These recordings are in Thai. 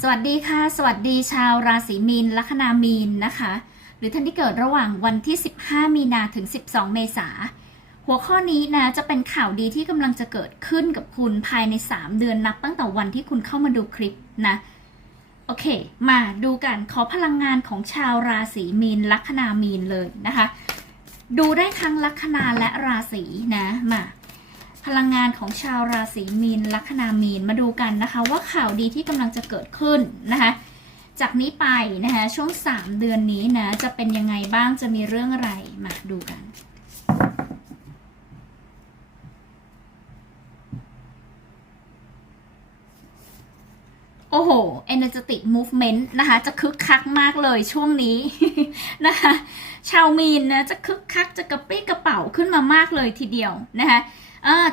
สวัสดีค่ะ สวัสดีชาวราศีมีนลัคนามีนนะคะ หรือท่านที่เกิดระหว่างวันที่ 15 มีนาถึง 12 เมษาหัวข้อนี้นะจะเป็นข่าวดีที่กำลังจะเกิดขึ้นกับคุณภายใน 3 เดือนนับตั้งแต่วันที่คุณเข้ามาดูคลิปนะโอเค มาดูกันขอพลังงานของชาวราศีมีนลัคนามีนเลยนะคะ ดูได้ทั้งลัคนาและราศีนะมา พลังงานของชาวราศีมีน ลัคนามีนมาดูกันนะคะ ว่าข่าวดีที่กำลังจะเกิดขึ้นนะคะ จากนี้ไปนะคะช่วง 3 เดือนนี้นะจะเป็นยังไงบ้างจะมีเรื่องอะไรมาดูกัน โอ้โห energetic movement นะคะ จะคึกคักมากเลยช่วงนี้นะคะ ชาวมีนนะจะคึกคักจะกระปรี้กระเป๋าขึ้นมามากเลยทีเดียวนะคะ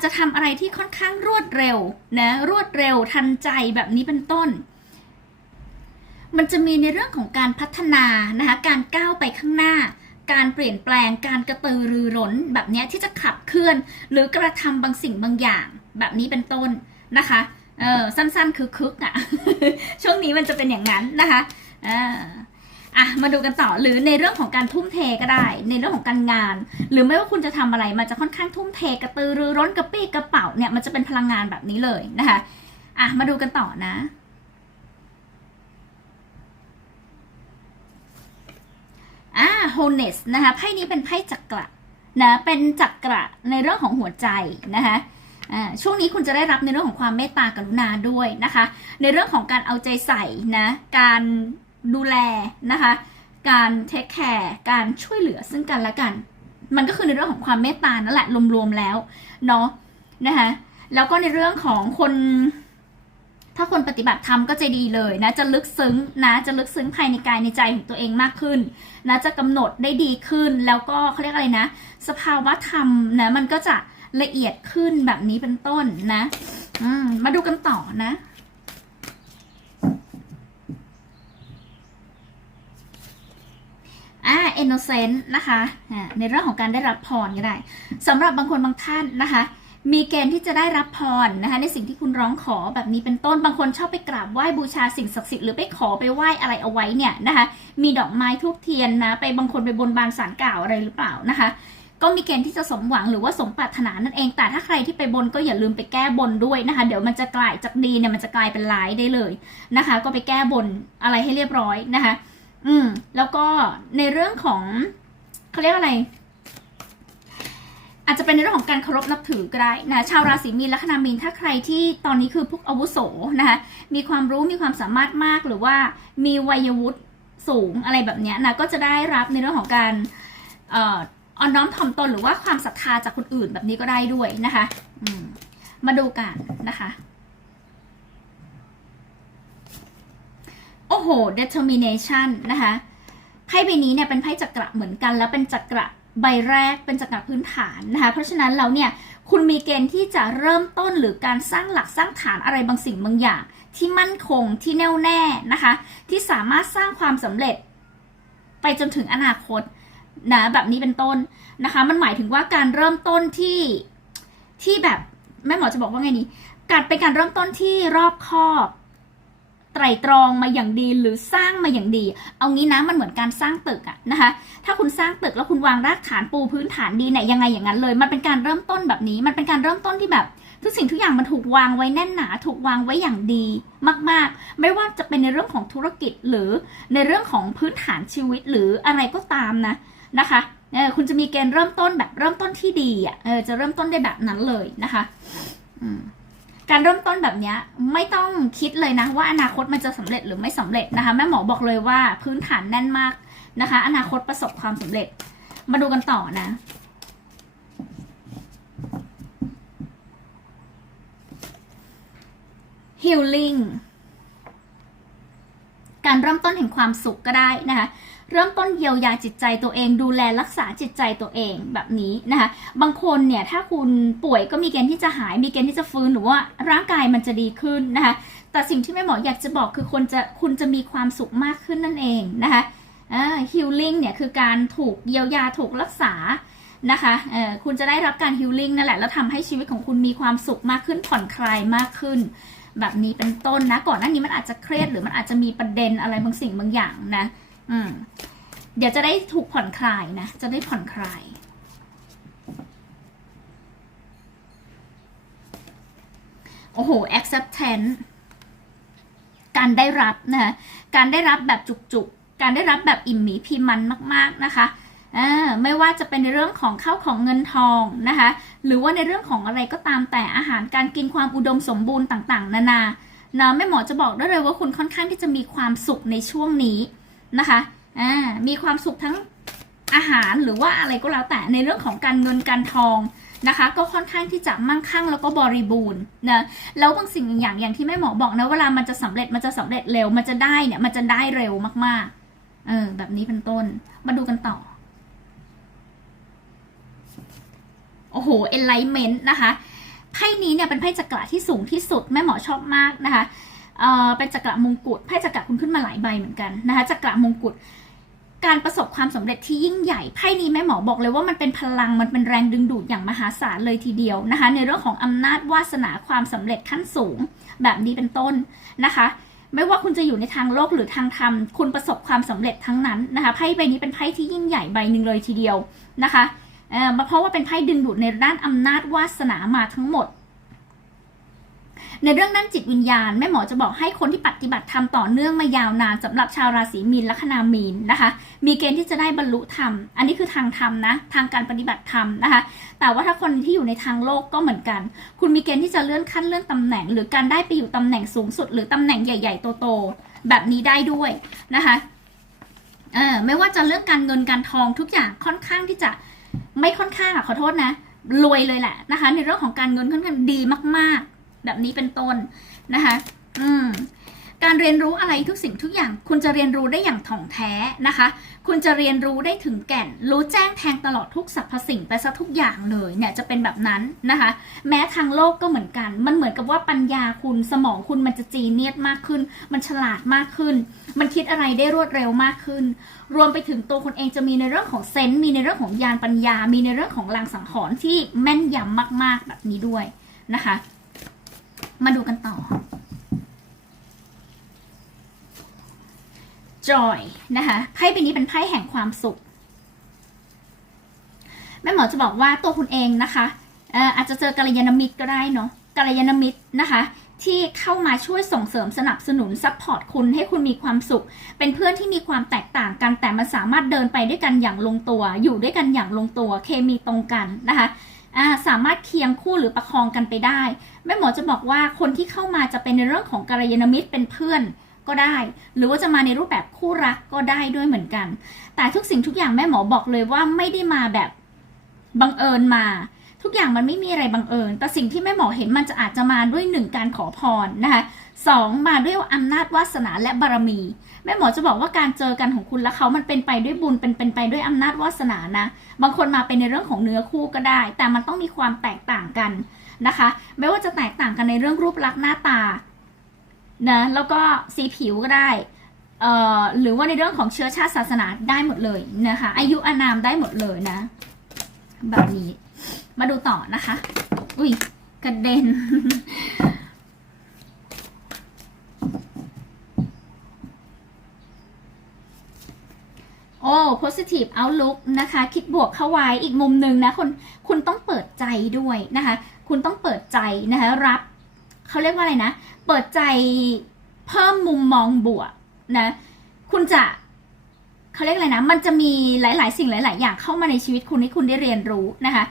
จะทำอะไรที่ค่อนข้างรวดเร็วนะรวดเร็วทันใจแบบนี้เป็นต้น มันจะมีในเรื่องของการพัฒนานะคะการก้าวไปข้างหน้า การเปลี่ยนแปลงการกระตือรือร้นแบบนี้ที่จะขับเคลื่อน หรือกระทำบางสิ่งบางอย่างแบบนี้เป็นต้นนะคะเออสั้นๆคือคึกอะช่วงนี้มันจะเป็นอย่างนั้นนะคะอ่า อะมาดูกันต่อหรือในเรื่องของการทุ่มเทก็ได้ ในเรื่องของการงาน หรือไม่ว่าคุณจะทำอะไรมันจะค่อนข้างทุ่มเทกระตือรือร้นกระปี้กระเป๋าเนี่ยมันจะเป็นพลังงานแบบนี้เลยนะคะอะมาดูกันต่อนะอ่า honest นะคะไพ่นี้เป็นไพ่จักระนะเป็นจักระในเรื่องของหัวใจนะคะอ่าช่วงนี้คุณจะได้รับในเรื่องของความเมตตากรุณาด้วยนะคะ ในเรื่องของการเอาใจใส่นะการ ดูแลนะคะ การเทคแคร์การช่วยเหลือซึ่งกันและกัน มันก็คือในเรื่องของความเมตตานั่นแหละรวมๆแล้วเนาะนะคะแล้วก็ในเรื่องของคน ถ้าคนปฏิบัติธรรมก็จะดีเลยนะจะลึกซึ้งนะจะลึกซึ้งภายในกายในใจของตัวเองมากขึ้นนะจะกำหนดได้ดีขึ้น แล้วก็เขาเรียกอะไรนะ สภาวะธรรมนะมันก็จะละเอียดขึ้นแบบนี้เป็นต้นนะอืมมาดูกันต่อนะ อ่า innocent นะคะในเรื่องของการได้รับพรก็ได้สำหรับบางคนบางท่านนะคะมีเกณฑ์ที่จะได้รับพรนะคะในสิ่งที่คุณร้องขอแบบนี้เป็นต้นบางคนชอบไปกราบไหว้บูชาสิ่งศักดิ์สิทธิ์หรือไปขอไปไหว้อะไรเอาไว้เนี่ยนะคะมีดอกไม้ทูบเทียนนะไปบางคนไปบนบานสารกล่าวอะไรหรือเปล่านะคะ ก็มีเกณฑ์ที่จะสมหวังหรือว่าสมปรารถนานั่นเอง แต่ถ้าใครที่ไปบนก็อย่าลืมไปแก้บนด้วยนะคะ เดี๋ยวมันจะกลายจากดีเนี่ยมันจะกลายเป็นร้ายได้เลยนะคะ ก็ไปแก้บนอะไรให้เรียบร้อยนะคะ อืม แล้วก็ในเรื่องของเขาเรียกอะไร อาจจะเป็นในเรื่องของการเคารพนับถือก็ได้นะชาวราศีมีนและคนามีนถ้าใครที่ตอนนี้คือพวกอาวุโสนะคะมีความรู้มีความสามารถมากหรือว่ามีวัยวุฒิสูงอะไรแบบนี้นะก็จะได้รับในเรื่องของการเอ่ออ่อนน้อมถ่อมตนหรือว่าความศรัทธาจากคนอื่นแบบนี้ก็ได้ด้วยนะคะ อืม มาดูกันนะคะ โอ้โห determination นะคะไพ่ใบนี้เนี่ยเป็นไพ่จักระเหมือนกัน แล้วเป็นจักระใบแรกเป็นจักระพื้นฐานนะคะเพราะฉะนั้นเราเนี่ยคุณมีเกณฑ์ที่จะเริ่มต้นหรือการสร้างหลักสร้างฐานอะไรบางสิ่งบางอย่าง ที่มั่นคงที่แน่วแน่นะคะ ที่สามารถสร้างความสำเร็จ ไปจนถึงอนาคตนะแบบนี้เป็นต้นนะคะ มันหมายถึงว่าการเริ่มต้นที่ที่แบบแม่หมอจะบอกว่าไงดีการเป็นการเริ่มต้นที่รอบคอบ ไตรตรองมาอย่างดีหรือสร้างมาอย่างดี เอางี้นะมันเหมือนการสร้างตึกอะนะคะ ถ้าคุณสร้างตึกแล้วคุณวางรากฐานปูพื้นฐานดีเนี่ยยังไงอย่างนั้นเลย มันเป็นการเริ่มต้นแบบนี้ มันเป็นการเริ่มต้นที่แบบทุกสิ่งทุกอย่างมันถูกวางไว้แน่นหนา ถูกวางไว้อย่างดีมาก ๆ ไม่ว่าจะเป็นในเรื่องของธุรกิจหรือในเรื่องของพื้นฐานชีวิตหรืออะไรก็ตามนะนะคะเออคุณจะมีเกณฑ์เริ่มต้นแบบเริ่มต้นที่ดีอะเออจะเริ่มต้นได้แบบนั้นเลยนะคะ อืม การเริ่มต้นแบบนี้ไม่ต้องคิดเลยนะว่าอนาคตมันจะสำเร็จหรือไม่สำเร็จนะคะแม่หมอบอกเลยว่าพื้นฐานแน่นมากนะคะ อนาคตประสบความสำเร็จ มาดูกันต่อนะ healing การเริ่มต้นแห่งความสุขก็ได้นะคะ เริ่มต้นเยียวยาจิตใจตัวเอง ดูแลรักษาจิตใจตัวเองแบบนี้นะคะ บางคนเนี่ยถ้าคุณป่วยก็มีเกณฑ์ที่จะหาย มีเกณฑ์ที่จะฟื้นหรือว่าร่างกายมันจะดีขึ้นนะคะ แต่สิ่งที่แม่หมออยากจะบอกคือคนจะคุณจะมีความสุขมากขึ้นนั่นเองนะคะอ่า healing เนี่ยคือการถูกเยียวยาถูกรักษานะคะคุณจะได้รับการ healing นั่นแหละ แล้วทำให้ชีวิตของคุณมีความสุขมากขึ้นผ่อนคลายมากขึ้น แบบนี้เป็นต้นนะ ก่อนหน้านี้มันอาจจะเครียดหรือมันอาจจะมีประเด็นอะไรบางสิ่งบางอย่างนะ อืมเดี๋ยวจะได้ถูกผ่อนคลายนะ จะได้ผ่อนคลาย โอ้โห acceptance การได้รับนะคะการได้รับแบบจุกๆ การได้รับแบบอิ่มหมีพีมันมาก ๆนะคะอไม่ว่าจะเป็นในเรื่องของข้าวของเงินทองนะคะ หรือว่าในเรื่องของอะไรก็ตามแต่อาหารการกินความอุดมสมบูรณ์ต่าง ๆ นานานะแม่หมอจะบอกได้เลยว่าคุณค่อนข้างที่จะมีความสุขในช่วงนี้ นะคะอ่ามีความสุขทั้งอาหารหรือว่าอะไรก็แล้วแต่ในเรื่องของการเงินการทองนะคะ ก็ค่อนข้างที่จะมั่งคั่งแล้วก็บริบูรณ์นะแล้วบางสิ่งบางอย่างอย่างที่แม่หมอบอกนะเวลามันจะสำเร็จมันจะสำเร็จเร็ว มันจะได้เนี่ยมันจะได้เร็วมากๆเออแบบนี้เป็นต้นมาดูกันต่อโอ้โห enlightenment นะคะไพ่นี้เนี่ยเป็นไพ่จักระที่สูงที่สุด แม่หมอชอบมากนะคะ เป็นจักระมงกุฎไพ่จักระคุณขึ้นมาหลายใบเหมือนกันนะคะจักระมงกุฎการประสบความสำเร็จที่ยิ่งใหญ่ไพ่นี้แม่หมอบอกเลยว่ามันเป็นพลังมันเป็นแรงดึงดูดอย่างมหาศาลเลยทีเดียวนะคะ ในเรื่องของอำนาจวาสนาความสำเร็จขั้นสูง แบบนี้เป็นต้นนะคะ ไม่ว่าคุณจะอยู่ในทางโลกหรือทางธรรม คุณประสบความสำเร็จทั้งนั้นนะคะไพ่ใบนี้เป็นไพ่ที่ยิ่งใหญ่ใบหนึ่งเลยทีเดียวนะคะเเพราะว่าเป็นไพ่ดึงดูดในด้านอำนาจวาสนามาทั้งหมด ในเรื่องด้านจิตวิญญาณแม่หมอจะบอกให้คนที่ปฏิบัติธรรมต่อเนื่องมายาวนานสำหรับชาวราศีมีนและคนามีนนะคะ มีเกณฑ์ที่จะได้บรรลุธรรม อันนี้คือทางธรรมนะทางการปฏิบัติธรรมนะคะ แต่ว่าถ้าคนที่อยู่ในทางโลกก็เหมือนกัน คุณมีเกณฑ์ที่จะเลื่อนขั้นเลื่อนตำแหน่ง หรือการได้ไปอยู่ตำแหน่งสูงสุด หรือตำแหน่งใหญ่ ๆ โตๆแบบนี้ได้ด้วยนะคะเออไม่ว่าจะเรื่องการเงินการทองทุกอย่างค่อนข้างที่จะไม่ค่อนข้างอะขอโทษนะรวยเลยแหละนะคะ ในเรื่องของการเงินค่อนข้างดีมากๆ แบบนี้เป็นต้นนะคะ อืมการเรียนรู้อะไรทุกสิ่งทุกอย่าง คุณจะเรียนรู้ได้อย่างถ่องแท้นะคะ คุณจะเรียนรู้ได้ถึงแก่น รู้แจ้งแทงตลอดทุกสรรพสิ่งไปซะทุกอย่างเลยเนี่ยจะเป็นแบบนั้นนะคะ แม้ทางโลกก็เหมือนกัน มันเหมือนกับว่าปัญญาคุณสมองคุณมันจะจีเนียสมากขึ้น มันฉลาดมากขึ้น มันคิดอะไรได้รวดเร็วมากขึ้น รวมไปถึงตัวคนเองจะมีในเรื่องของเซนส์มีในเรื่องของยานปัญญา มีในเรื่องของลางสังหรณ์ที่แม่นยำมาก ๆ แบบนี้ด้วยนะคะ มาดูกันต่อ joy นะคะไพ่ใบนี้เป็นไพ่แห่งความสุข แม่หมอจะบอกว่าตัวคุณเองนะคะเอ่ออาจจะเจอกัลยาณมิตรก็ได้เนาะกัลยาณมิตรนะคะ ที่เข้ามาช่วยส่งเสริมสนับสนุนซัพพอร์ตคุณให้คุณมีความสุข เป็นเพื่อนที่มีความแตกต่างกัน แต่มันสามารถเดินไปด้วยกันอย่างลงตัว อยู่ด้วยกันอย่างลงตัวเคมีตรงกันนะคะ อ่าสามารถเคียงคู่หรือประคองกันไปได้แม่หมอจะบอกว่าคนที่เข้ามาจะเป็นในเรื่องของกัลยาณมิตรเป็นเพื่อนก็ได้ หรือว่าจะมาในรูปแบบคู่รักก็ได้ด้วยเหมือนกัน แต่ทุกสิ่งทุกอย่างแม่หมอบอกเลยว่าไม่ได้มาแบบบังเอิญมา ทุกอย่างมันไม่มีอะไรบังเอิญ แต่สิ่งที่แม่หมอเห็นมันจะอาจจะมาด้วยหนึ่งการขอพรนะคะสองมาด้วยอำนาจวาสนาและบารมี แม่หมอจะบอกว่าการเจอกันของคุณและเขามันเป็นไปด้วยบุญเป็นเป็นไปด้วยอำนาจวาสนานะ บางคนมาเป็นในเรื่องของเนื้อคู่ก็ได้ แต่มันต้องมีความแตกต่างกันนะคะ ไม่ว่าจะแตกต่างกันในเรื่องรูปลักษณ์หน้าตานะแล้วก็สีผิวก็ได้หรือว่าในเรื่องของเชื้อชาติศาสนาได้หมดเลยนะคะ อายุอานามได้หมดเลยนะ แบบนี้ มาดูต่อนะคะ อุ้ยกระเด็น โอ้ positive outlook นะคะ คิดบวกเข้าไว้อีกมุมหนึ่งนะคุณคุณต้องเปิดใจด้วยนะคะ คุณต้องเปิดใจนะคะ รับเขาเรียกว่าอะไรนะ เปิดใจเพิ่มมุมมองบวกนะ คุณจะ เขาเรียกอะไรนะ มันจะมีหลาย ๆ สิ่งหลาย ๆ อย่างเข้ามาในชีวิตคุณให้คุณได้เรียนรู้นะคะ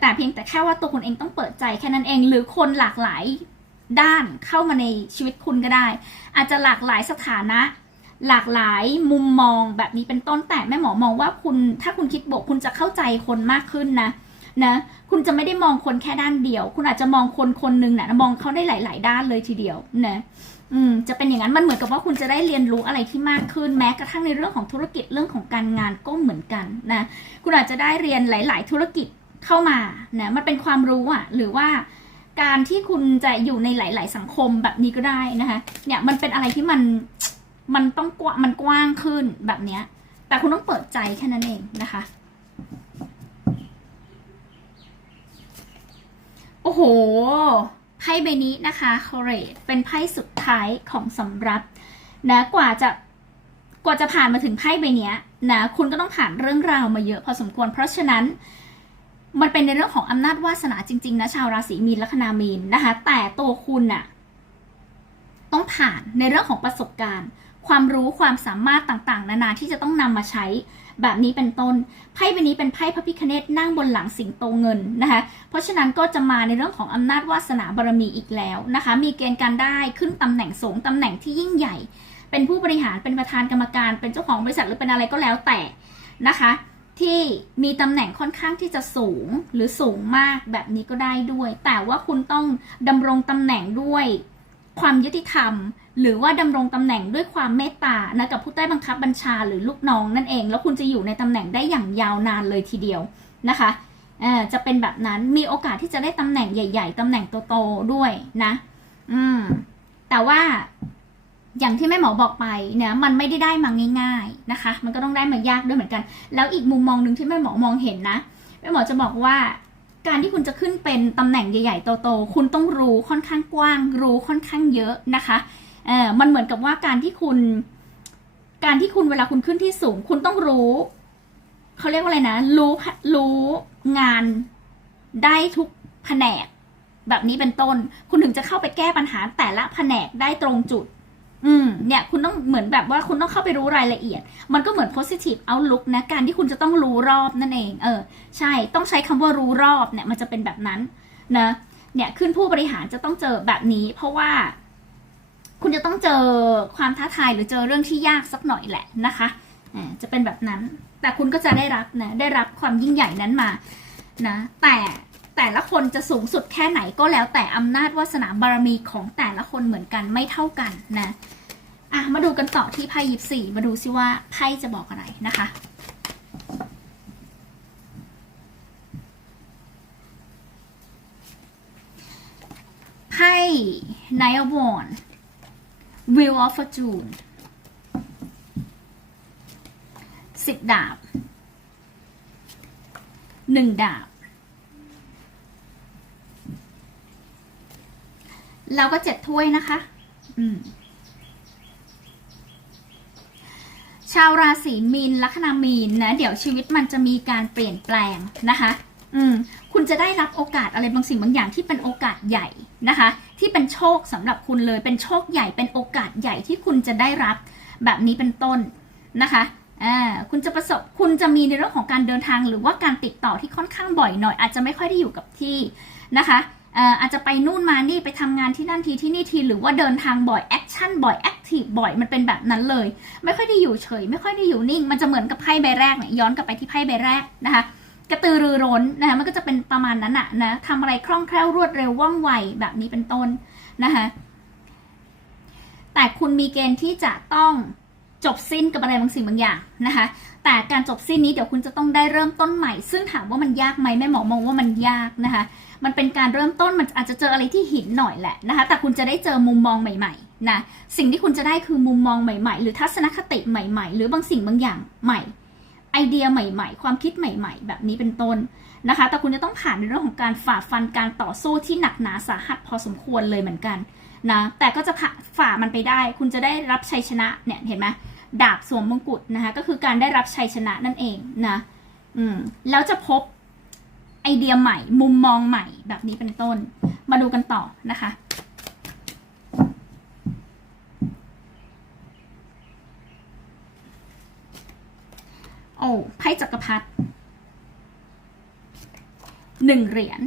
แต่เพียงแต่แค่ว่าตัวคุณเองต้องเปิดใจแค่นั้นเอง หรือคนหลากหลายด้านเข้ามาในชีวิตคุณก็ได้ อาจจะหลากหลายสถานะ หลากหลายมุมมองแบบนี้เป็นต้นแต่แม่หมอมองว่าคุณถ้าคุณคิดบวกคุณจะเข้าใจคนมากขึ้นนะนะคุณจะไม่ได้มองคนแค่ด้านเดียว คุณอาจจะมองคนคนหนึ่งนะมองเขาได้หลาย ๆ ด้านเลยทีเดียวนะ อืมจะเป็นอย่างนั้นมันเหมือนกับว่าคุณจะได้เรียนรู้อะไรที่มากขึ้นแม้กระทั่งในเรื่องของธุรกิจเรื่องของการงานก็เหมือนกันนะคุณอาจจะได้เรียนหลาย ๆ ธุรกิจเข้ามานะมันเป็นความรู้อะหรือว่าการที่คุณจะอยู่ในหลาย ๆ สังคมแบบนี้ก็ได้นะคะเนี่ยมันเป็นอะไรที่มันมันต้องกว้างมันกว้างขึ้นแบบเนี้ยแต่คุณต้องเปิดใจแค่นั้นเองนะคะโอ้โห พ่ใบนี้นะคะโคเรตเป็นไพ่สุดท้ายของสำรับนะกว่าจะกว่าจะผ่านมาถึงไพ่ใบนี้นะคุณก็ต้องผ่านเรื่องราวมาเยอะพอสมควร เพราะฉะนั้นมันเป็นในเรื่องของอำนาจวาสนาจริงๆนะชาวราศีมีนลัคนามีนนะคะ แต่ตัวคุณน่ะต้องผ่านในเรื่องของประสบการณ์ ความรู้ความสามารถต่างๆ นานาที่จะต้องนำมาใช้แบบนี้เป็นต้น ไพ่ใบนี้เป็นไพ่พระพิคเนตนั่งบนหลังสิงโตเงินนะคะ เพราะฉะนั้นก็จะมาในเรื่องของอำนาจวาสนาบารมีอีกแล้วนะคะ มีเกณฑ์การได้ขึ้นตำแหน่งสูงตำแหน่งที่ยิ่งใหญ่ เป็นผู้บริหารเป็นประธานกรรมการ เป็นเจ้าของบริษัทหรือเป็นอะไรก็แล้วแต่นะคะ ที่มีตำแหน่งค่อนข้างที่จะสูงหรือสูงมากแบบนี้ก็ได้ด้วย แต่ว่าคุณต้องดำรงตำแหน่งด้วย ความยุติธรรม หรือว่าดำรงตำแหน่งด้วยความเมตตานะกับผู้ใต้บังคับบัญชาหรือลูกน้องนั่นเอง แล้วคุณจะอยู่ในตำแหน่งได้อย่างยาวนานเลยทีเดียวนะคะจะเป็นแบบนั้นมีโอกาสที่จะได้ตำแหน่งใหญ่ ๆตำแหน่งโตๆด้วยนะ อืม แต่ว่าอย่างที่แม่หมอบอกไปเนี่ยมันไม่ได้ได้มาง่าย ๆนะคะ มันก็ต้องได้มายากด้วยเหมือนกัน แล้วอีกมุมมองหนึ่งที่แม่หมอมองเห็นนะแม่หมอจะบอกว่า การที่คุณจะขึ้นเป็นตำแหน่งใหญ่ ๆ โตๆคุณต้องรู้ค่อนข้างกว้าง รู้ค่อนข้างเยอะนะคะเออมันเหมือนกับว่าการที่คุณ การที่คุณเวลาคุณขึ้นที่สูง คุณต้องรู้เขาเรียกว่าอะไรนะ รู้รู้งานได้ทุกแผนก แบบนี้เป็นต้น คุณถึงจะเข้าไปแก้ปัญหาแต่ละแผนกได้ตรงจุด อืมเนี่ยคุณต้องเหมือนแบบว่าคุณต้องเข้าไปรู้รายละเอียด มันก็เหมือน positive outlook นะการที่คุณจะต้องรู้รอบนั่นเอง เออ ใช่ต้องใช้คำว่ารู้รอบเนี่ย มันจะเป็นแบบนั้นนะเนี่ยขึ้นผู้บริหารจะต้องเจอแบบนี้ เพราะว่า คุณจะต้องเจอความท้าทายหรือเจอเรื่องที่ยากสักหน่อยแหละนะคะอ่าจะเป็นแบบนั้น แต่คุณก็จะได้รับนะได้รับความยิ่งใหญ่นั้นมานะแต่แต่ละคนจะสูงสุดแค่ไหนก็แล้วแต่อำนาจวาสนาบารมีของแต่ละคนเหมือนกันไม่เท่ากันนะ อะมาดูกันต่อที่ไพ่ยิปสี่มาดูซิว่าไพ่จะบอกอะไรนะคะไพ่ Knight of Wands Wheel of Fortune สิบดาบหนึ่งดาบ แล้วก็เจ็ดถ้วยนะคะ อืม ชาวราศีมีนลัคนามีนนะเดี๋ยวชีวิตมันจะมีการเปลี่ยนแปลงนะคะ อืมคุณจะได้รับโอกาสอะไรบางสิ่งบางอย่างที่เป็นโอกาสใหญ่นะคะ ที่เป็นโชคสำหรับคุณเลยเป็นโชคใหญ่เป็นโอกาสใหญ่ที่คุณจะได้รับแบบนี้เป็นต้นนะคะคุณจะประสบคุณจะมีในเรื่องของการเดินทางหรือว่าการติดต่อที่ค่อนข้างบ่อยหน่อย อาจจะไม่ค่อยได้อยู่กับที่นะคะ อาจจะไปนู่นมานี่ไปทำงานที่นั่นทีที่นี่ที หรือว่าเดินทางบ่อยแอคชั่นบ่อยแอคทีฟบ่อยมันเป็นแบบนั้นเลย ไม่ค่อยได้อยู่เฉย ไม่ค่อยได้อยู่นิ่ง มันจะเหมือนกับไพ่ใบแรกเนี่ยย้อนกลับไปที่ไพ่ใบแรกนะคะกระตือรือร้นนะคะมันก็จะเป็นประมาณนั้นอะนะทำอะไรคล่องแคล่วรวดเร็วว่องไวแบบนี้เป็นต้นนะคะแต่คุณมีเกณฑ์ที่จะต้องจบสิ้นกับอะไรบางสิ่งบางอย่างนะคะ แต่การจบสิ้นนี้เดี๋ยวคุณจะต้องได้เริ่มต้นใหม่ ซึ่งถามว่ามันยากไหมแม่หมอมองว่ามันยากนะคะ มันเป็นการเริ่มต้นมันอาจจะเจออะไรที่หินหน่อยแหละนะคะ แต่คุณจะได้เจอมุมมองใหม่ๆนะสิ่งที่คุณจะได้คือมุมมองใหม่ ๆ หรือทัศนคติใหม่ ๆ หรือบางสิ่งบางอย่างใหม่ ไอเดียใหม่ ๆ ความคิดใหม่ ๆ แบบนี้เป็นต้นนะคะ แต่คุณจะต้องผ่านในเรื่องของการฝ่าฟันการต่อสู้ที่หนักหนาสาหัสพอสมควรเลยเหมือนกันนะแต่ก็จะฝ่ามันไปได้ คุณจะได้รับชัยชนะเนี่ยเห็นไหม ดาบสวมมงกุฎนะคะก็คือการได้รับชัยชนะนั่นเองนะอืมแล้วจะพบไอเดียใหม่ มุมมองใหม่แบบนี้เป็นต้น มาดูกันต่อนะคะ โอ้ไพ่จักรพรรดิหนึ่งเหรียญ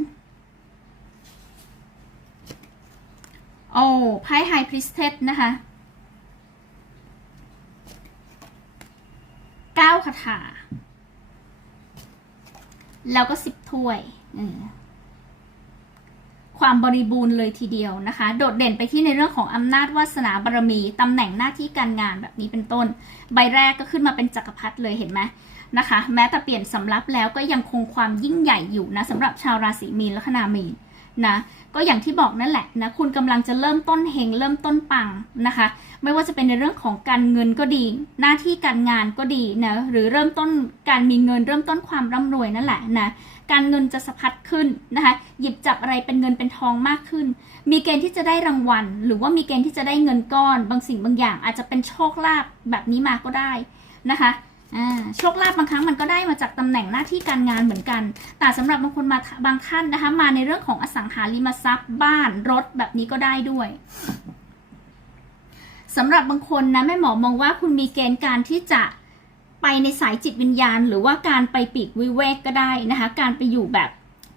โอ้ไพ่ไฮพริสเทสนะคะเก้าคาถา แล้วก็สิบถ้วยความบริบูรณ์เลยทีเดียวนะคะ โดดเด่นไปที่ในเรื่องของอำนาจวาสนาบารมีตำแหน่งหน้าที่การงานแบบนี้เป็นต้น ใบแรกก็ขึ้นมาเป็นจักรพรรดิเลยเห็นไหมนะคะ แม้แต่เปลี่ยนสำรับแล้วก็ยังคงความยิ่งใหญ่อยู่นะสำหรับชาวราศีมีนและคนามีน นะก็อย่างที่บอกนั่นแหละนะคุณกำลังจะเริ่มต้นเฮงเริ่มต้นปังนะคะ ไม่ว่าจะเป็นในเรื่องของการเงินก็ดี หน้าที่การงานก็ดีนะหรือเริ่มต้นการมีเงินเริ่มต้นความร่ำรวยนั่นแหละนะการเงินจะสะพัดขึ้นนะคะหยิบจับอะไรเป็นเงินเป็นทองมากขึ้น มีเกณฑ์ที่จะได้รางวัล หรือว่ามีเกณฑ์ที่จะได้เงินก้อน บางสิ่งบางอย่าง อาจจะเป็นโชคลาภแบบนี้มาก็ได้นะคะ โชคลาภบางครั้งมันก็ได้มาจากตำแหน่งหน้าที่การงานเหมือนกัน แต่สำหรับบางคนมาบางท่านนะคะ มาในเรื่องของอสังหาริมทรัพย์ บ้านรถแบบนี้ก็ได้ด้วยสำหรับบางคนนะแม่หมอมองว่าคุณมีเกณฑ์การที่จะไปในสายจิตวิญญาณ หรือว่าการไปปีกวิเวกก็ได้นะคะ การไปอยู่แบบ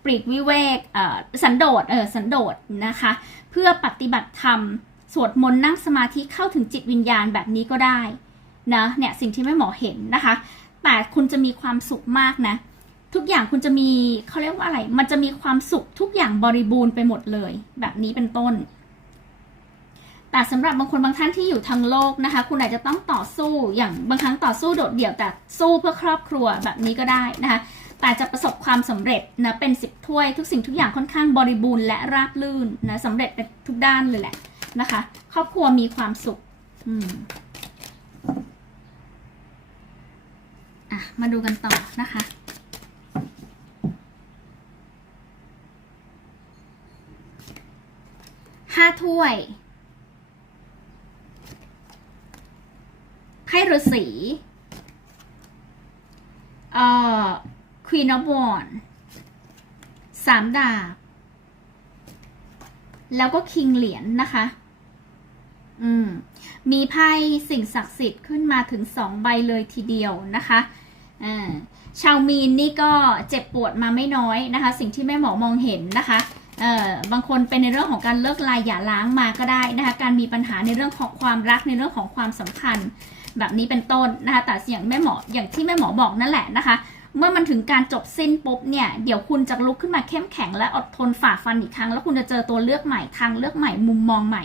ปลีกวิเวกเออสันโดษเออสันโดษนะคะ เพื่อปฏิบัติธรรม สวดมนต์นั่งสมาธิเข้าถึงจิตวิญญาณแบบนี้ก็ได้ นะเนี่ยสิ่งที่แม่หมอเห็นนะคะ แต่คุณจะมีความสุขมากนะ ทุกอย่างคุณจะมีเขาเรียกว่าอะไร มันจะมีความสุขทุกอย่างบริบูรณ์ไปหมดเลย แบบนี้เป็นต้น แต่สำหรับบางคนบางท่านที่อยู่ทางโลกนะคะ คุณอาจจะต้องต่อสู้อย่างบางครั้งต่อสู้โดดเดี่ยวแต่สู้เพื่อครอบครัวแบบนี้ก็ได้นะคะแต่จะประสบความสำเร็จนะเป็นสิบถ้วยทุกสิ่งทุกอย่างค่อนข้างบริบูรณ์และราบรื่นนะสำเร็จในทุกด้านเลยแหละนะคะ ครอบครัวมีความสุข อืม อะ มาดูกันต่อนะคะ ห้าถ้วย ไพ่ฤาษีเอ่อ Queen of Wands สามดาบ แล้วก็คิงเหรียญนนะคะ อืม มีไพ่สิ่งศักดิ์สิทธิ์ขึ้นมาถึงสองใบเลยทีเดียวนะคะ ชาวมีนนี่ก็เจ็บปวดมาไม่น้อยนะคะ สิ่งที่แม่หมอมองเห็นนะคะเอ่อบางคนเป็นในเรื่องของการเลิกลายหย่าร้างมาก็ได้นะคะการมีปัญหาในเรื่องของความรักในเรื่องของความสัมพันธ์แบบนี้เป็นต้นนะคะแต่อย่างแม่หมออย่างที่แม่หมอบอกนั่นแหละนะคะ เมื่อมันถึงการจบสิ้นปุ๊บเนี่ยเดี๋ยวคุณจะลุกขึ้นมาเข้มแข็งและอดทนฝ่าฟันอีกครั้ง แล้วคุณจะเจอตัวเลือกใหม่ทางเลือกใหม่มุมมองใหม่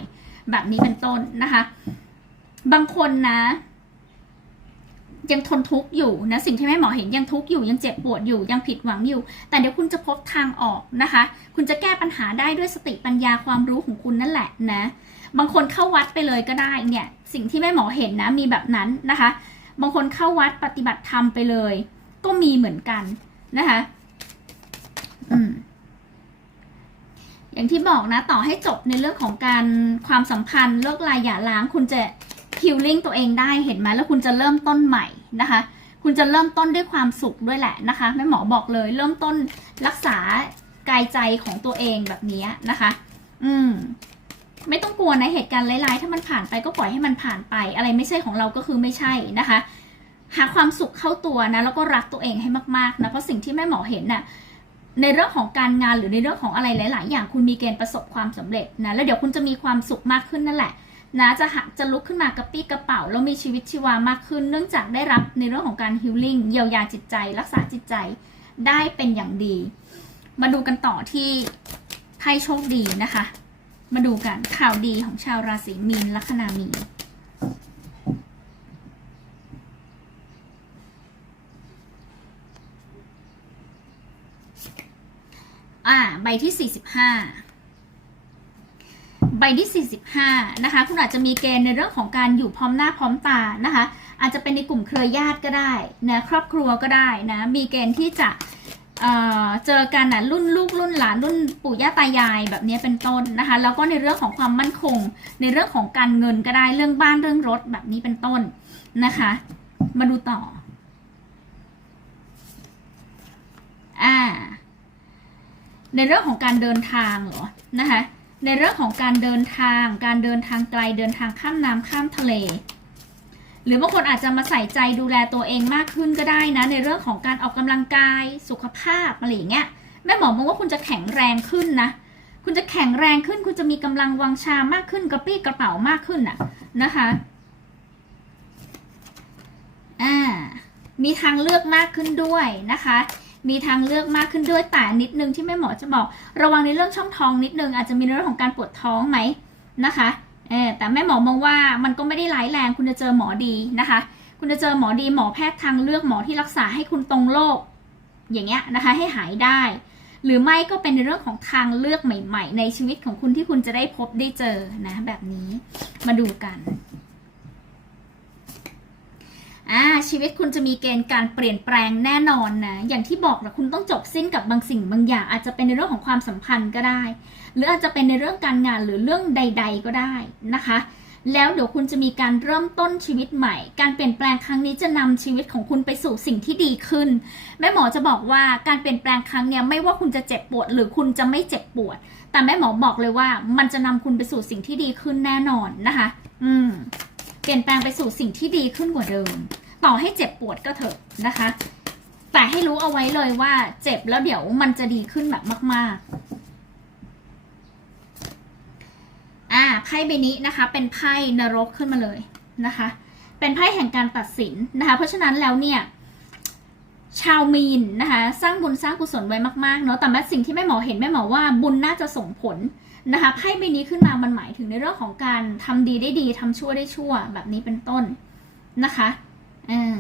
แบบนี้เป็นต้นนะคะ บางคนนะ ยังทนทุกข์อยู่นะสิ่งที่แม่หมอเห็นยังทุกข์อยู่ยังเจ็บปวดอยู่ยังผิดหวังอยู่ แต่เดี๋ยวคุณจะพบทางออกนะคะ คุณจะแก้ปัญหาได้ด้วยสติปัญญาความรู้ของคุณนั่นแหละนะ บางคนเข้าวัดไปเลยก็ได้เนี่ยสิ่งที่แม่หมอเห็นนะมีแบบนั้นนะคะ บางคนเข้าวัดปฏิบัติธรรมไปเลย ก็มีเหมือนกันนะคะอืมอย่างที่บอกนะต่อให้จบในเรื่องของการความสัมพันธ์เลิกลายหย่าร้างคุณจะฮิลลิ่งตัวเองได้เห็นไหมแล้วคุณจะเริ่มต้นใหม่ นะคะ คุณจะเริ่มต้นด้วยความสุขด้วยแหละนะคะแม่หมอบอกเลย เริ่มต้นรักษากายใจของตัวเองแบบนี้นะคะ อืม ไม่ต้องกลัวนะเหตุการณ์ร้ายๆ ถ้ามันผ่านไปก็ปล่อยให้มันผ่านไป อะไรไม่ใช่ของเราก็คือไม่ใช่นะคะ หาความสุขเข้าตัวนะ แล้วก็รักตัวเองให้มากๆนะเพราะสิ่งที่แม่หมอเห็นน่ะในเรื่องของการงานหรือในเรื่องของอะไรหลาย ๆ อย่างคุณมีเกณฑ์ประสบความสำเร็จนะแล้วเดี๋ยวคุณจะมีความสุขมากขึ้นนั่นแหละ นะจะหาจะลุกขึ้นมากระปี้กระเป๋าแล้วมีชีวิตชีวามากขึ้น เนื่องจากได้รับในเรื่องของการฮิลลิ่งเยียวยาจิตใจ รักษาจิตใจได้เป็นอย่างดี มาดูกันต่อที่ไพ่โชคดีนะคะ มาดูกันข่าวดีของชาวราศีมีนลัคนามีนอ่า ใบที่ 45 ใบที่ 45 นะคะ คุณอาจจะมีเกณฑ์ในเรื่องของการอยู่พร้อมหน้าพร้อมตานะคะ อาจจะเป็นในกลุ่มเครือญาติก็ได้นะครอบครัวก็ได้นะมีเกณฑ์ที่จะเเจอกันนะรุ่นลูกรุ่นหลานรุ่นปู่ย่าตายายแบบนี้เป็นต้นนะคะ แล้วก็ในเรื่องของความมั่นคง ในเรื่องของการเงินก็ได้เรื่องบ้านเรื่องรถแบบนี้เป็นต้นนะคะ มาดูต่ออ่าในเรื่องของการเดินทางเหรอนะคะ ในเรื่องของการเดินทาง การเดินทางไกลเดินทางข้ามน้ำข้ามทะเล หรือบางคนอาจจะมาใส่ใจดูแลตัวเองมากขึ้นก็ได้นะ ในเรื่องของการออกกำลังกาย สุขภาพอะไรอย่างเงี้ยแม่หมอมองว่าคุณจะแข็งแรงขึ้นนะ คุณจะแข็งแรงขึ้น คุณจะมีกำลังวังชามากขึ้นกระปี้กระเป๋ามากขึ้นน่ะนะคะอ่ามีทางเลือกมากขึ้นด้วยนะคะ มีทางเลือกมากขึ้นด้วยแต่นิดนึงที่แม่หมอจะบอก ระวังในเรื่องช่องท้องนิดนึงอาจจะมีเรื่องของการปวดท้องไหมนะคะเออแต่แม่หมอมองว่ามันก็ไม่ได้ร้ายแรงคุณจะเจอหมอดีนะคะ คุณจะเจอหมอดีหมอแพทย์ทางเลือกหมอที่รักษาให้คุณตรงโรคอย่างเงี้ยนะคะให้หายได้ หรือไม่ก็เป็นในเรื่องของทางเลือกใหม่ ๆ ในชีวิตของคุณที่คุณจะได้พบได้เจอนะแบบนี้มาดูกัน อ่าชีวิตคุณจะมีเกณฑ์การเปลี่ยนแปลงแน่นอนนะ อย่างที่บอกแหละคุณต้องจบสิ้นกับบางสิ่งบางอย่าง อาจจะเป็นในเรื่องของความสัมพันธ์ก็ได้ หรืออาจจะเป็นในเรื่องการงานหรือเรื่องใด ๆ ก็ได้นะคะ แล้วเดี๋ยวคุณจะมีการเริ่มต้นชีวิตใหม่ การเปลี่ยนแปลงครั้งนี้จะนำชีวิตของคุณไปสู่สิ่งที่ดีขึ้น แม่หมอจะบอกว่าการเปลี่ยนแปลงครั้งเนี้ยไม่ว่าคุณจะเจ็บปวด หรือคุณจะไม่เจ็บปวด แต่แม่หมอบอกเลยว่า มันจะนำคุณไปสู่สิ่งที่ดีขึ้นแน่นอนนะคะ อืม ลี่ยนแปลงไปสู่สิ่งที่ดีขึ้นกว่าเดิม ต่อให้เจ็บปวดก็เถอะนะคะ แต่ให้รู้เอาไว้เลยว่าเจ็บแล้วเดี๋ยวมันจะดีขึ้นแบบมาก ๆ อ่าไพ่ใบนี้นะคะ เป็นไพ่นรกขึ้นมาเลยนะคะ เป็นไพ่แห่งการตัดสินนะคะ เพราะฉะนั้นแล้วเนี่ยชาวมีนนะคะ สร้างบุญสร้างกุศลไว้มากๆเนาะแต่แม้สิ่งที่แม่หมอเห็นแม่หมอว่าบุญน่าจะส่งผล นะคะไพ่ใบนี้ขึ้นมามันหมายถึงในเรื่องของการทำดีได้ดีทำชั่วได้ชั่ว แบบนี้เป็นต้นนะคะออ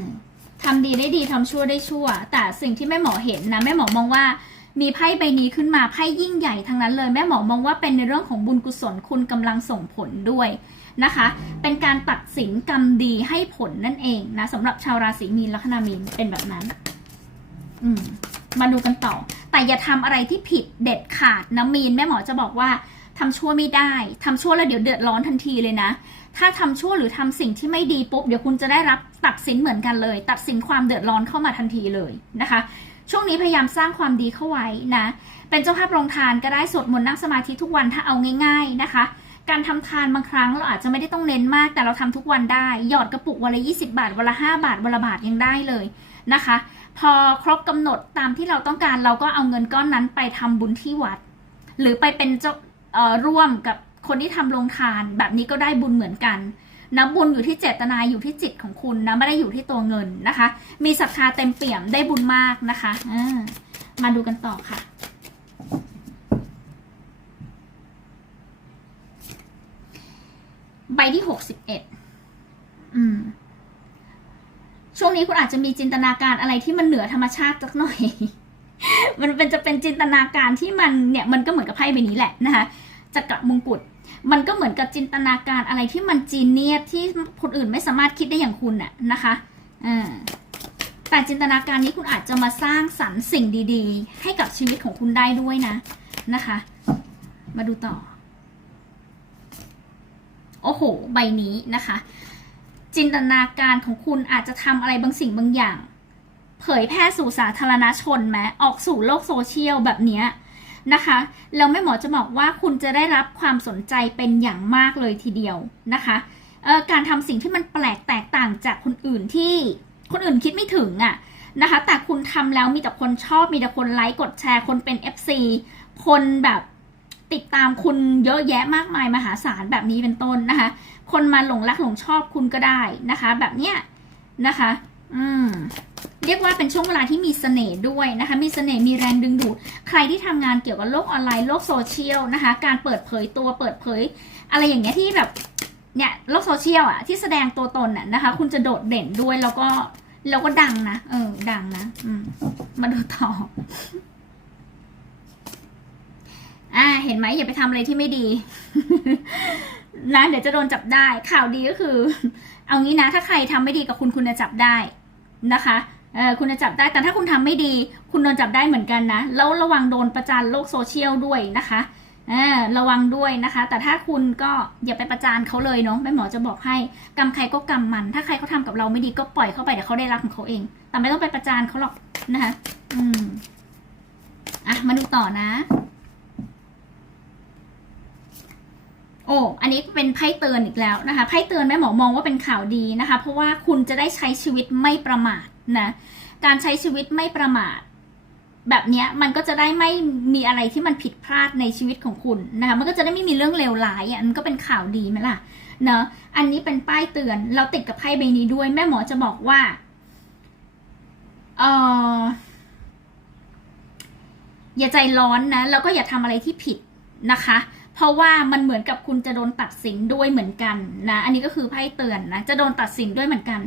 ทำดีได้ดีทำชั่วได้ชั่ว แต่สิ่งที่แม่หมอเห็นนะแม่หมอมองว่ามีไพ่ใบนี้ขึ้นมาไพ่ยิ่งใหญ่ทั้งนั้นเลยแม่หมอมองว่าเป็นในเรื่องของบุญกุศลคุณกำลังส่งผลด้วยนะคะ เป็นการตัดสินกรรมดีให้ผลนั่นเองนะสำหรับชาวราศีมีนลัคนามีนเป็นแบบนั้น อืม มาดูกันต่อ แต่อย่าทำอะไรที่ผิดเด็ดขาดนะมีนแม่หมอจะบอกว่าทำชั่วไม่ได้ทำชั่วแล้วเดี๋ยวเดือดร้อนทันทีเลยนะ ถ้าทำชั่วหรือทำสิ่งที่ไม่ดีปุ๊บเดี๋ยวคุณจะได้รับตัดสินเหมือนกันเลย ตัดสินความเดือดร้อนเข้ามาทันทีเลยนะคะ ช่วงนี้พยายามสร้างความดีเข้าไว้นะ เป็นเจ้าภาพโรงทานก็ได้สวดมนต์นั่งสมาธิทุกวันถ้าเอาง่าย ๆนะคะ การทำทานบางครั้งเราอาจจะไม่ได้ต้องเน้นมากแต่เราทำทุกวันได้ หยอดกระปุกวันละ20 บาทวันละ5บาทวันละบาทยังได้เลยนะคะ พอครบกำหนดตามที่เราต้องการเราก็เอาเงินก้อนนั้นไปทำบุญที่วัด หรือไปเป็นเจ้าร่วมกับคนที่ทำโรงทาน แบบนี้ก็ได้บุญเหมือนกันนะบุญอยู่ที่เจตนาอยู่ที่จิตของคุณนะไม่ได้อยู่ที่ตัวเงินนะคะ มีศรัทธาเต็มเปี่ยมได้บุญมากนะคะมาดูกันต่อค่ะใบที่หกสิบเอ็ดอืม ช่วงนี้คุณอาจจะมีจินตนาการอะไรที่มันเหนือธรรมชาติสักหน่อย มันเป็นจะเป็นจินตนาการที่มันเนี่ยมันก็เหมือนกับไพ่ใบนี้แหละนะคะจักรมงกุฎมันก็เหมือนกับจินตนาการอะไรที่มันจีเนียสที่คนอื่นไม่สามารถคิดได้อย่างคุณน่ะนะคะอ่าแต่จินตนาการนี้คุณอาจจะมาสร้างสรรค์สิ่งดีๆ ให้กับชีวิตของคุณได้ด้วยนะนะคะ มาดูต่อ โอ้โห ใบนี้นะคะ จินตนาการของคุณอาจจะทำอะไรบางสิ่งบางอย่าง เผยแพร่สู่สาธารณชนไหมออกสู่โลกโซเชียลแบบนี้นะคะแล้วแม่หมอจะบอกว่าคุณจะได้รับความสนใจเป็นอย่างมากเลยทีเดียวนะคะการทำสิ่งที่มันแปลกแตกต่างจากคนอื่นที่คนอื่นคิดไม่ถึงอะ่ะนะคะแต่คุณทำแล้วมีแต่คนชอบมีแต่คนไลค์กดแชร์คนเป็น FC คนแบบติดตามคุณเยอะแยะมากมายมหาศาลแบบนี้เป็นต้นนะคะ คนมาหลงรักหลงชอบคุณก็ได้นะคะ แบบเนี้ยนะคะ อืมเรียกว่าเป็นช่วงเวลาที่มีเสน่ห์ด้วยนะคะ มีเสน่ห์มีแรงดึงดูด ใครที่ทำงานเกี่ยวกับโลกออนไลน์โลกโซเชียลนะคะ การเปิดเผยตัวเปิดเผย อะไรอย่างเงี้ยที่แบบเนี่ยโลกโซเชียลอะที่แสดงตัวตนอะนะคะ คุณจะโดดเด่นด้วยแล้วก็แล้วก็ดังนะเออดังนะอืมมาดูต่ออ่าเห็นไหมอย่าไปทำอะไรที่ไม่ดีนะเดี๋ยวจะโดนจับได้ ข่าวดีก็คือ เอางี้นะ ถ้าใครทำไม่ดีกับคุณคุณจะจับได้นะคะเออคุณจะจับได้แต่ถ้าคุณทำไม่ดี คุณโดนจับได้เหมือนกันนะแล้วระวังโดนประจานโลกโซเชียลด้วยนะคะเออระวังด้วยนะคะ แต่ถ้าคุณก็อย่าไปประจานเขาเลยเนาะแม่หมอจะบอกให้กรรมใครก็กรรมมัน ถ้าใครเขาทากับเราไม่ดีก็ปล่อยเข้าไปเดี๋ยวเขาได้รับของเขาเอง แต่ไม่ต้องไปประจานเขาหรอกนะคะ อืมอะมาดูต่อนะ โอ้อันนี้เป็นไพ่เตือนอีกแล้วนะคะไพ่เตือนแม่หมอมองว่าเป็นข่าวดีนะคะ เพราะว่าคุณจะได้ใช้ชีวิตไม่ประมาทนะการใช้ชีวิตไม่ประมาทแบบนี้มันก็จะได้ไม่มีอะไรที่มันผิดพลาดในชีวิตของคุณนะคะมันก็จะได้ไม่มีเรื่องเลวร้ายอะมันก็เป็นข่าวดีไหมล่ะเนอะอันนี้เป็นป้ายเตือนเราติดกับไพ่ใบนี้ด้วย แม่หมอจะบอกว่าเอออย่าใจร้อนนะแล้วก็อย่าทำอะไรที่ผิดนะคะ เพราะว่ามันเหมือนกับคุณจะโดนตัดสินด้วยเหมือนกันนะ อันนี้ก็คือไพ่เตือนนะ จะโดนตัดสินด้วยเหมือนกัน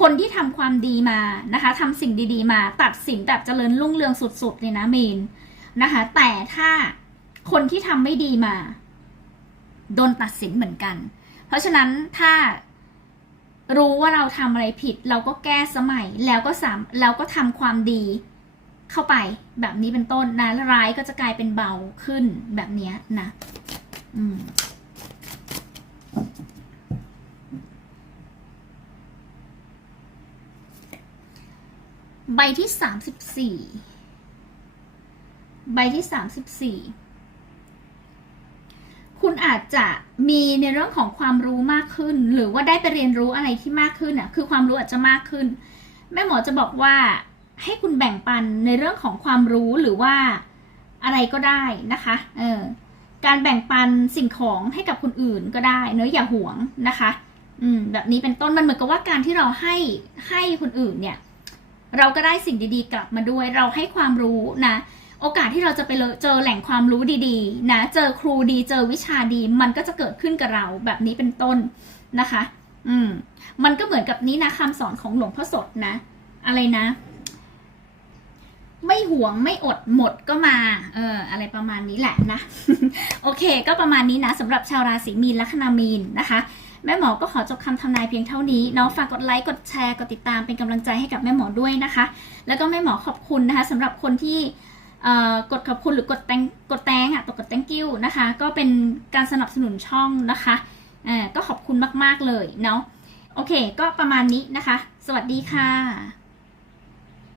คนที่ทำความดีมานะคะทำสิ่งดีๆมาตัดสินแบบเจริญรุ่งเรืองสุดๆเลยนะเมนนะคะ แต่ถ้าคนที่ทำไม่ดีมา โดนตัดสินเหมือนกัน เพราะฉะนั้นถ้ารู้ว่าเราทำอะไรผิด เราก็แก้สมัยแล้วก็สามแล้วก็ทำความดี เข้าไปแบบนี้เป็นต้นนะร้ายก็จะกลายเป็นเบาขึ้นแบบนี้นะอืมใบที่สามสิบสี่ใบที่สามสิบสี่คุณอาจจะมีในเรื่องของความรู้มากขึ้น หรือว่าได้ไปเรียนรู้อะไรที่มากขึ้นอะ คือความรู้อาจจะมากขึ้น แม่หมอจะบอกว่า ให้คุณแบ่งปันในเรื่องของความรู้หรือว่าอะไรก็ได้นะคะเออการแบ่งปันสิ่งของให้กับคนอื่นก็ได้ เนอะอย่าหวงนะคะ อืมแบบนี้เป็นต้นมันเหมือนกับว่าการที่เราให้ให้คนอื่นเนี่ย เราก็ได้สิ่งดีๆ กลับมาด้วย เราให้ความรู้นะโอกาสที่เราจะไปเจอแหล่งความรู้ดีๆ นะ เจอครูดีเจอวิชาดี มันก็จะเกิดขึ้นกับเราแบบนี้เป็นต้นนะคะ อืม มันก็เหมือนกับนี้นะคำสอนของหลวงพ่อสดนะ อะไรนะ ไม่หวงไม่อดหมดก็มา เออ อะไรประมาณนี้แหละนะ โอเค ก็ประมาณนี้นะสำหรับชาวราศีมีนลัคนามีนนะคะ แม่หมอก็ขอจบคำทำนายเพียงเท่านี้เนาะฝากกดไลค์กดแชร์กดติดตามเป็นกำลังใจให้กับแม่หมอด้วยนะคะ แล้วก็แม่หมอขอบคุณนะคะสำหรับคนที่กดขอบคุณหรือกดแตงกดแตงอะตกกด thank you นะคะ ก็เป็นการสนับสนุนช่องนะคะก็ขอบคุณมาก ๆ เลยเนาะโอเค ก็ประมาณนี้นะคะ สวัสดีค่ะ